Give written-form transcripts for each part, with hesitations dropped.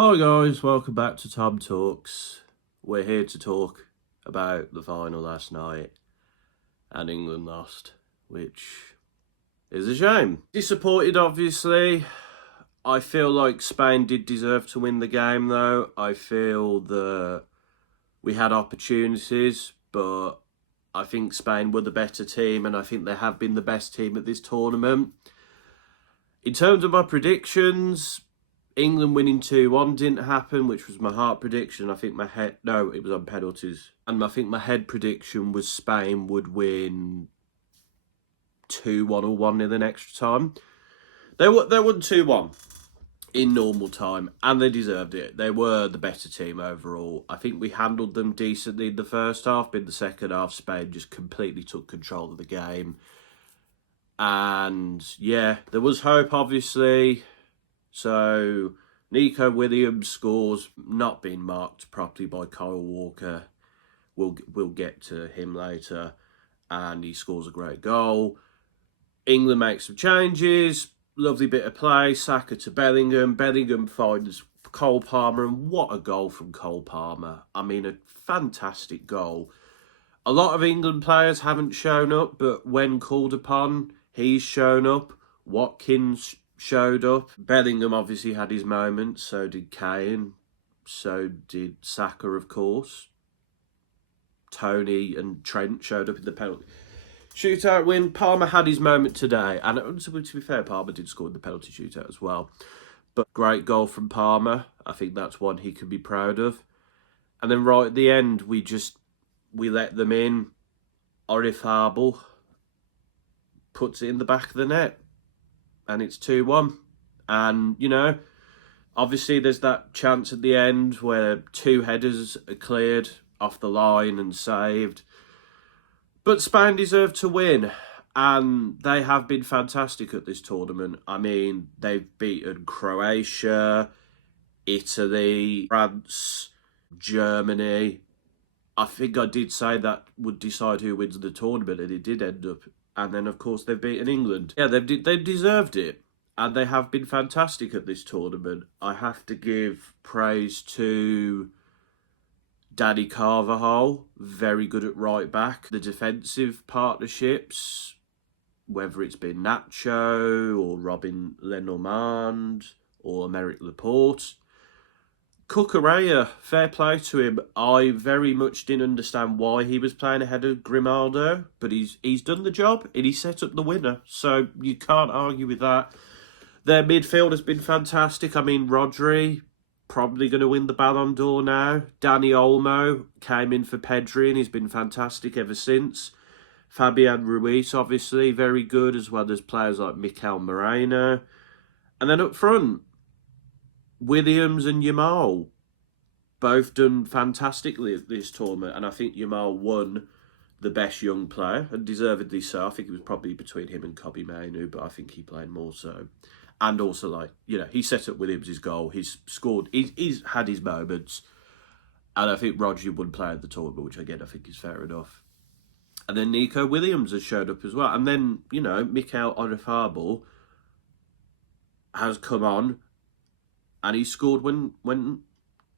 Hi guys, welcome back to TomTalks. We're here to talk about the final last night, and England lost, which is a shame. Disappointed, obviously. I feel like Spain did deserve to win the game, though. I feel that we had opportunities, but I think Spain were the better team, and I think they have been the best team at this tournament. In terms of my predictions, England winning 2-1 didn't happen, which was my heart prediction. I think my head... No, it was on penalties. And I think my head prediction was Spain would win 2-1 or 1 in extra time. They won 2-1 in normal time, and they deserved it. They were the better team overall. I think we handled them decently in the first half, but in the second half, Spain just completely took control of the game. And, yeah, there was hope, obviously. So, Nico Williams scores, not being marked properly by Kyle Walker. We'll get to him later. And he scores a great goal. England makes some changes. Lovely bit of play. Saka to Bellingham. Bellingham finds Cole Palmer. And what a goal from Cole Palmer. I mean, a fantastic goal. A lot of England players haven't shown up, but when called upon, he's shown up. Watkins showed up. Bellingham obviously had his moments, so did Kane, so did Saka, of course. Tony and Trent showed up in the penalty shootout win. Palmer had his moment today, and to be fair, Palmer did score in the penalty shootout as well. But great goal from Palmer. I think that's one he can be proud of. And then right at the end, we let them in. Orifable puts it in the back of the net. And it's 2-1. And, obviously there's that chance at the end where 2 headers are cleared off the line and saved. But Spain deserved to win. And they have been fantastic at this tournament. I mean, they've beaten Croatia, Italy, France, Germany. I think I did say that would decide who wins the tournament, and it did end up. And then, of course, they've beaten England. Yeah, they've deserved it. And they have been fantastic at this tournament. I have to give praise to Danny Carvajal, very good at right back. The defensive partnerships, whether it's been Nacho or Robin Lenormand or Emerick Laporte. Cucurella, fair play to him. I very much didn't understand why he was playing ahead of Grimaldo, but he's done the job and he set up the winner, so you can't argue with that. Their midfield has been fantastic. I mean, Rodri, probably going to win the Ballon d'Or now. Dani Olmo came in for Pedri and he's been fantastic ever since. Fabian Ruiz, obviously, very good, as well as players like Mikel Moreno. And then up front, Williams and Yamal, both done fantastically at this tournament, and I think Yamal won the best young player, and deservedly so. I think it was probably between him and Kobbie Mainoo, but I think he played more so. And also, he set up Williams' goal. He's scored. He's had his moments, and I think Rodri won player of the tournament, which again I think is fair enough. And then Nico Williams has showed up as well, and then Mikel Orifable has come on. And he scored when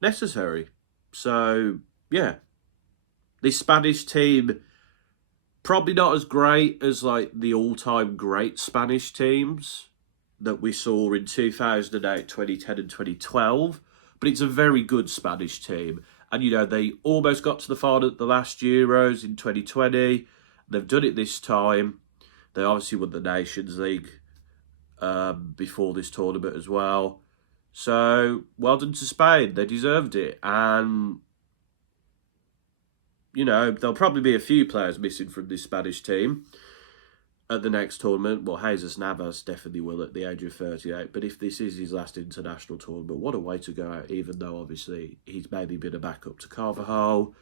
necessary. So, yeah. This Spanish team, probably not as great as, the all-time great Spanish teams that we saw in 2008, 2010 and 2012. But it's a very good Spanish team. And, they almost got to the final at the last Euros in 2020. They've done it this time. They obviously won the Nations League before this tournament as well. So, well done to Spain. They deserved it. And, there'll probably be a few players missing from this Spanish team at the next tournament. Well, Jesus Navas definitely will at the age of 38. But if this is his last international tournament, what a way to go out, even though, obviously, he's maybe been a backup to Carvajal.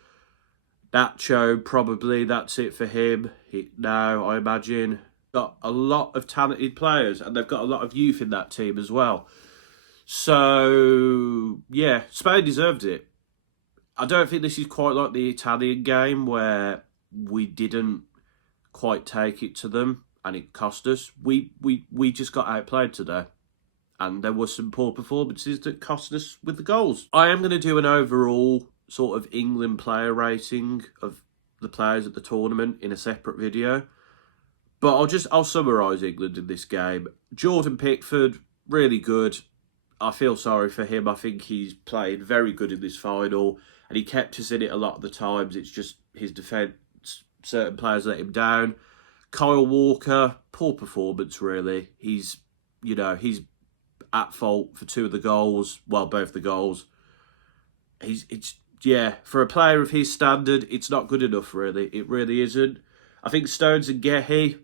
Nacho, probably, that's it for him. Now, I imagine, got a lot of talented players, and they've got a lot of youth in that team as well. So, yeah, Spain deserved it. I don't think this is quite like the Italian game where we didn't quite take it to them and it cost us. We just got outplayed today. and there were some poor performances that cost us with the goals. I am going to do an overall sort of England player rating of the players at the tournament in a separate video. But I'll summarise England in this game. Jordan Pickford, really good. I feel sorry for him. I think he's played very good in this final, and he kept us in it a lot of the times. It's just his defence, certain players let him down. Kyle Walker, poor performance really. He's at fault for two of the goals. Well, both the goals. For a player of his standard, it's not good enough really. It really isn't. I think Stones and Gehi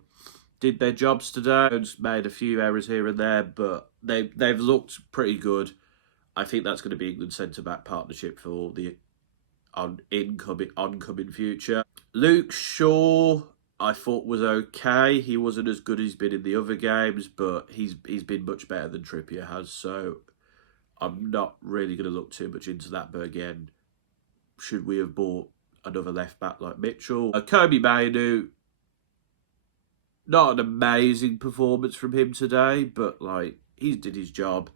did their jobs today. Stones made a few errors here and there, but they've looked pretty good. I think that's going to be England's centre-back partnership for the oncoming future. Luke Shaw, I thought was okay. He wasn't as good as he's been in the other games, but he's been much better than Trippier has. So I'm not really going to look too much into that. But again, should we have bought another left back like Mitchell? Kobe Mainu, not an amazing performance from him today, but like he did his job.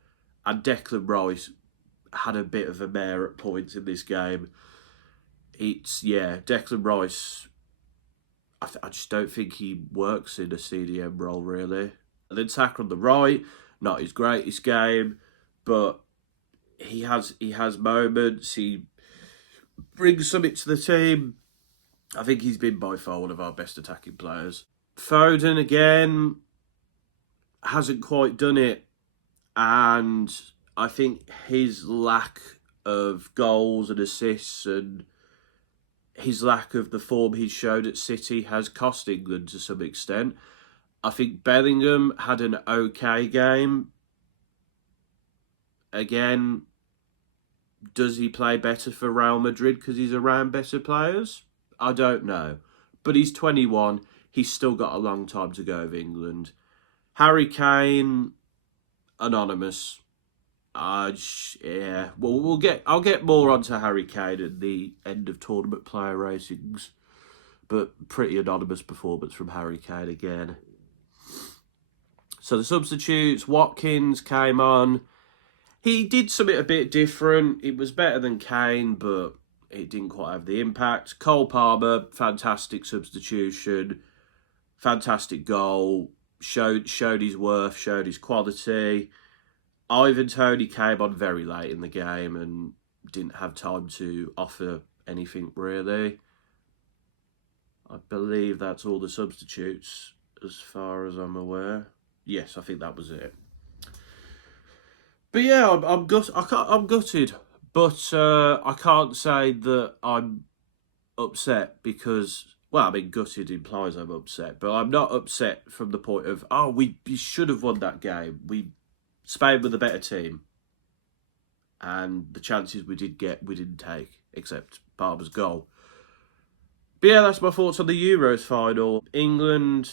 And Declan Rice had a bit of a mare at points in this game. Declan Rice, I just don't think he works in a CDM role, really. And then Saka on the right, not his greatest game, but he has moments. He brings something to the team. I think he's been by far one of our best attacking players. Foden, again, hasn't quite done it. And I think his lack of goals and assists and his lack of the form he showed at City has cost England to some extent. I think Bellingham had an okay game. Again, does he play better for Real Madrid because he's around better players? I don't know. But he's 21. He's still got a long time to go with England. Harry Kane, anonymous. I'll get more onto Harry Kane at the end of tournament player ratings, but pretty anonymous performance from Harry Kane again. So the substitutes, Watkins came on. He did something a bit different. It was better than Kane, but it didn't quite have the impact. Cole Palmer, fantastic substitution, fantastic goal, showed his worth, showed his quality. Ivan Toney came on very late in the game and didn't have time to offer anything really. I believe that's all the substitutes as far as I'm aware. Yes, I think that was it. But yeah, I'm gutted, but I can't say that I'm upset because, well, I mean, gutted implies I'm upset, but I'm not upset from the point of, we should have won that game. Spain were the better team, and the chances we did get, we didn't take, except Barber's goal. But yeah, that's my thoughts on the Euros final. England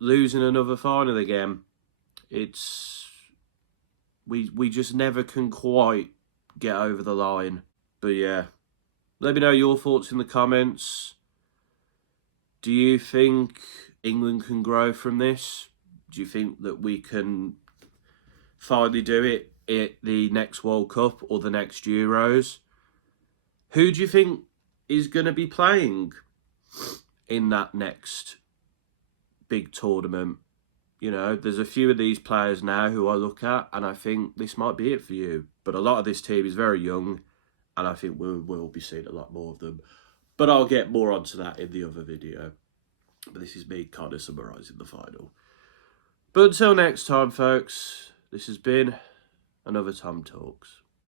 losing another final again. We just never can quite get over the line. But yeah, let me know your thoughts in the comments. Do you think England can grow from this? Do you think that we can finally do it at the next World Cup or the next Euros? Who do you think is going to be playing in that next big tournament? You know, there's a few of these players now who I look at and I think this might be it for you. But a lot of this team is very young and I think we will be seeing a lot more of them. But I'll get more onto that in the other video. But this is me kind of summarising the final. But until next time, folks, this has been another TomTalks.